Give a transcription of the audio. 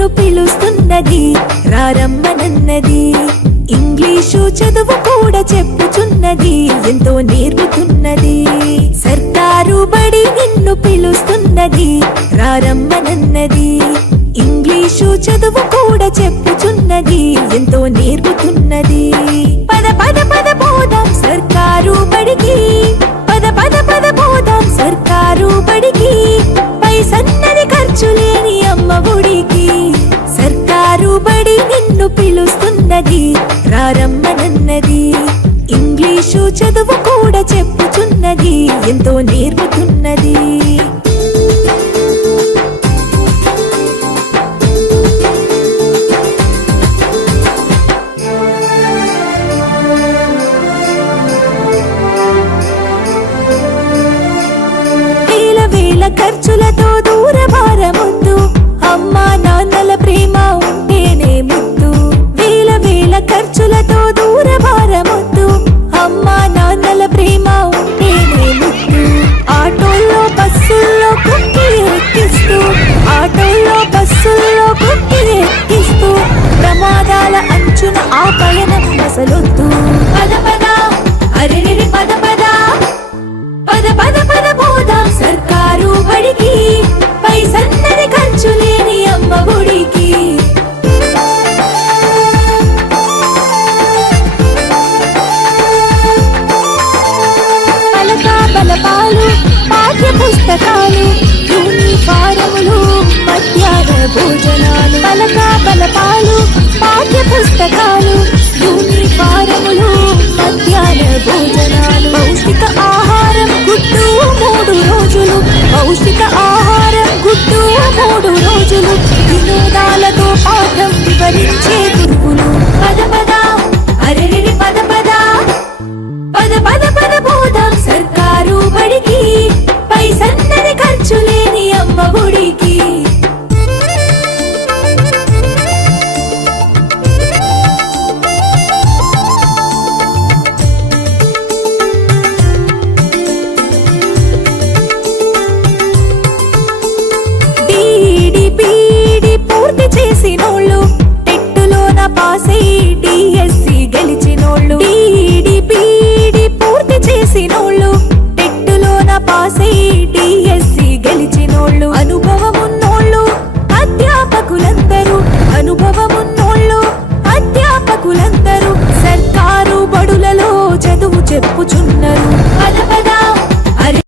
నిన్ను పిలుస్తున్నది రారమ్మనన్నది. ఇంగ్లీషు చదువు కూడా చెప్పుచున్నది, ఎంతో నేర్పుతున్నది. సర్కారు బడి నిన్ను పిలుస్తున్నది రారమ్మనన్నది. ఇంగ్లీషు చదువు కూడా చెప్పుచున్నది, ఎంతో నేర్పుతున్నది. పద పద పద పోదాం సర్కారు బడికి, పద పద పద పోదాం సర్కారు బడికి. పైసన్నది ఖర్చు లేని అమ్మ ఒడికి. సర్కారు బడి నిన్ను పిలుస్తున్నది రారమ్మనన్నది. ఇంగ్లీషు చదువు కూడా చెప్పుచున్నది, ఎంతో నేర్పుతున్నది. ఖర్చులతో దూర భారమొద్దు, అమ్మా నాన్నల ప్రేమ ఉంటేనే ముద్దు. వేల వేల ఖర్చులతో దూర భారమొద్దు, అమ్మా నాన్నల ప్రేమ ఉంటేనే ముద్దు. ఆటోల్లో బస్సుల్లో కుక్కి ఎక్కిస్తూ, ఆటోల్లో బస్సుల్లో కుక్కి ఎక్కిస్తూ, ప్రమాదాల అంచున ఆ పయనం అసలొద్దు. పద పద అరెరెరి పద పద, పద పద పద పోదాం సర్కారు బడికి. పైసన్నది ఖర్చు లేని అమ్మ ఒడికి. పలకా బలపాలు పాఠ్య పుస్తకాలు, యూనిఫారములు, మధ్యాహ్న భోజనాలు. పలకా బలపాలు పాఠ్య పుస్తకాలు, యూనిఫారములు, మధ్యాహ్న భోజనాలు. పౌష్టిక ఆహారం గుడ్డు 3 రోజులు, పౌష్టిక ఆహారం గుడ్డు 3 రోజులు. వినోదాలతో పాఠం వివరించే గురువులు. పద పద అరెరెరి పద పద, పద పద పద పోదాం సర్కారు బడికి. పైసన్నది ఖర్చు లేని అమ్మ ఒడికి. చేసినోళ్ళు టెట్టులోన పాసై డిఎస్సి గెలిచినోళ్ళు. డిడిపిడి పూర్తి చేసినోళ్ళు టెట్టులోన పాసై డిఎస్సి గెలిచినోళ్ళు. అనుభవమున్నోళ్ళు అధ్యాపకులందరూ, అనుభవమున్నోళ్ళు అధ్యాపకులందరూ సర్కారు బడులలో చదువు చెప్పుచున్నారు.